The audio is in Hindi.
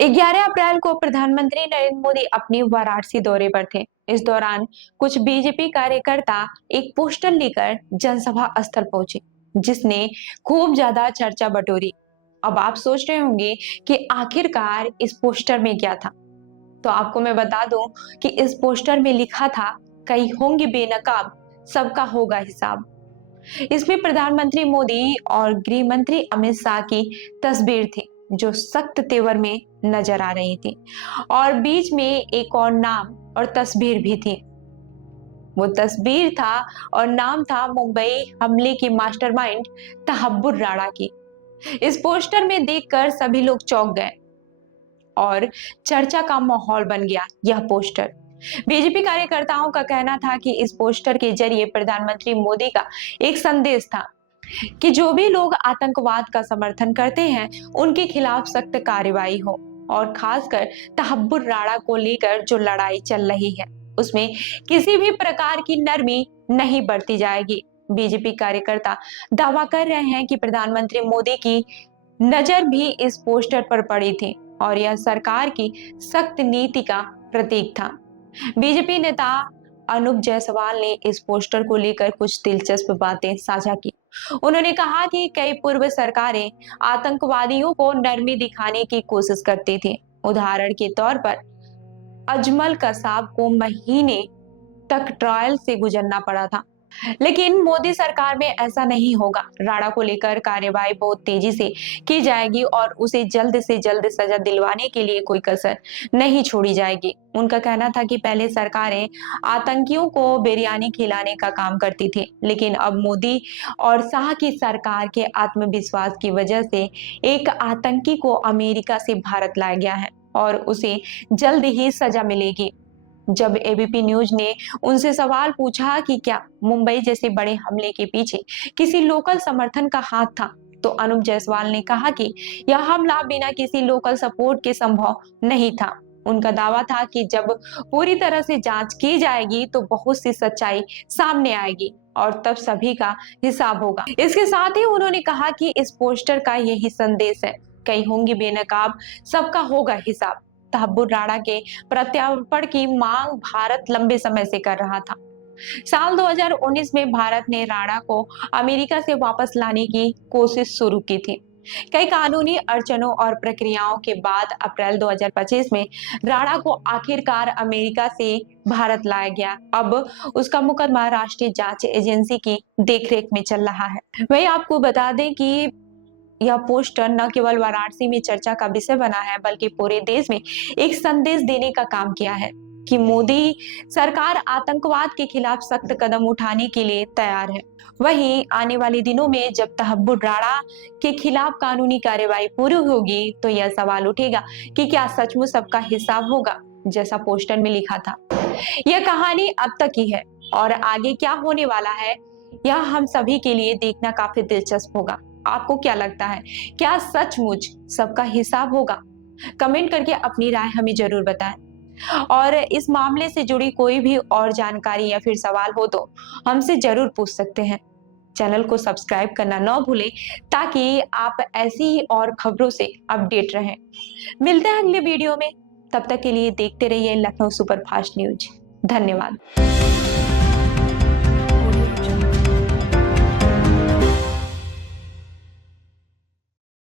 11 अप्रैल को प्रधानमंत्री नरेंद्र मोदी अपने वाराणसी दौरे पर थे। इस दौरान कुछ बीजेपी कार्यकर्ता एक पोस्टर लेकर जनसभा स्थल पहुंचे, जिसने खूब ज्यादा चर्चा बटोरी। अब आप सोच रहे होंगे कि आखिरकार इस पोस्टर में क्या था। तो आपको मैं बता दूं कि इस पोस्टर में लिखा था, कई होंगे बेनकाब, सबका होगा हिसाब। इसमें प्रधानमंत्री मोदी और गृह मंत्री अमित शाह की तस्वीर थी, जो सख्त तेवर में नजर आ रही थी। और बीच में एक और नाम और तस्वीर भी थी। वो तस्वीर था और नाम था मुंबई हमले की मास्टरमाइंड तहब्बुर राणा की। इस पोस्टर में देखकर सभी लोग चौंक गए और चर्चा का माहौल बन गया। यह पोस्टर बीजेपी कार्यकर्ताओं का कहना था कि इस पोस्टर के जरिए प्रधानमंत्री मोदी का एक संदेश था कि जो भी लोग आतंकवाद का समर्थन करते हैं, उनके खिलाफ सख्त कार्रवाई हो। और खासकर तहब्बुर राणा को लेकर जो लड़ाई चल रही है, उसमें किसी भी प्रकार की नरमी नहीं बरती जाएगी। बीजेपी कार्यकर्ता दावा कर रहे हैं कि प्रधानमंत्री मोदी की नजर भी इस पोस्टर पर पड़ी थी और यह सरकार की सख्त नीति का प्रतीक था। बीजेपी नेता अनूप जायसवाल ने इस पोस्टर को लेकर कुछ दिलचस्प बातें साझा की। उन्होंने कहा कि कई पूर्व सरकारें आतंकवादियों को नरमी दिखाने की कोशिश करती थी। उदाहरण के तौर पर अजमल कसाब को महीने तक ट्रायल से गुजरना पड़ा था, लेकिन मोदी सरकार में ऐसा नहीं होगा। राणा को लेकर कार्यवाही बहुत तेजी से की जाएगी और उसे जल्द से जल्द सजा दिलवाने के लिए कोई कसर नहीं छोड़ी जाएगी। उनका कहना था कि पहले सरकारें आतंकियों को बिरयानी खिलाने का काम करती थी, लेकिन अब मोदी और शाह की सरकार के आत्मविश्वास की वजह से एक आतंकी को अमेरिका से भारत लाया गया है और उसे जल्द ही सजा मिलेगी। जब एबीपी न्यूज ने उनसे सवाल पूछा कि क्या मुंबई जैसे बड़े हमले के पीछे किसी लोकल समर्थन का हाथ था, तो अनुप जायसवाल ने कहा कि यह हमला बिना किसी लोकल सपोर्ट के संभव नहीं था। उनका दावा था कि जब पूरी तरह से जांच की जाएगी तो बहुत सी सच्चाई सामने आएगी और तब सभी का हिसाब होगा। इसके साथ ही उन्होंने कहा कि इस पोस्टर का यही संदेश है, कई होंगे बेनकाब, सबका होगा हिसाब। तहब्बुर राणा के प्रत्यार्पण की मांग भारत लंबे समय से कर रहा था। साल 2019 में भारत ने राणा को अमेरिका से वापस लाने की कोशिश शुरू की थी। कई कानूनी अड़चनों और प्रक्रियाओं के बाद अप्रैल 2025 में राणा को आखिरकार अमेरिका से भारत लाया गया। अब उसका मुकदमा राष्ट्रीय जांच एजेंसी की देखरेख में चल रहा है। वही आपको बता दें कि यह पोस्टर न केवल वाराणसी में चर्चा का विषय बना है, बल्कि पूरे देश में एक संदेश देने का काम किया है कि मोदी सरकार आतंकवाद के खिलाफ सख्त कदम उठाने के लिए तैयार है। वहीं आने वाले दिनों में जब तहब्बुर राणा के खिलाफ कानूनी कार्रवाई पूरी होगी, तो यह सवाल उठेगा कि क्या सचमुच सबका हिसाब होगा, जैसा पोस्टर में लिखा था। यह कहानी अब तक ही है और आगे क्या होने वाला है, यह हम सभी के लिए देखना काफी दिलचस्प होगा। आपको क्या लगता है, क्या सचमुच सबका हिसाब होगा? कमेंट करके अपनी राय हमें जरूर बताएं और इस मामले से जुड़ी कोई भी और जानकारी या फिर सवाल हो तो हमसे जरूर पूछ सकते हैं। चैनल को सब्सक्राइब करना न भूलें ताकि आप ऐसी ही और खबरों से अपडेट रहें। मिलते हैं अगले वीडियो में, तब तक के लिए देखते रहिए लखनऊ सुपरफास्ट न्यूज। धन्यवाद।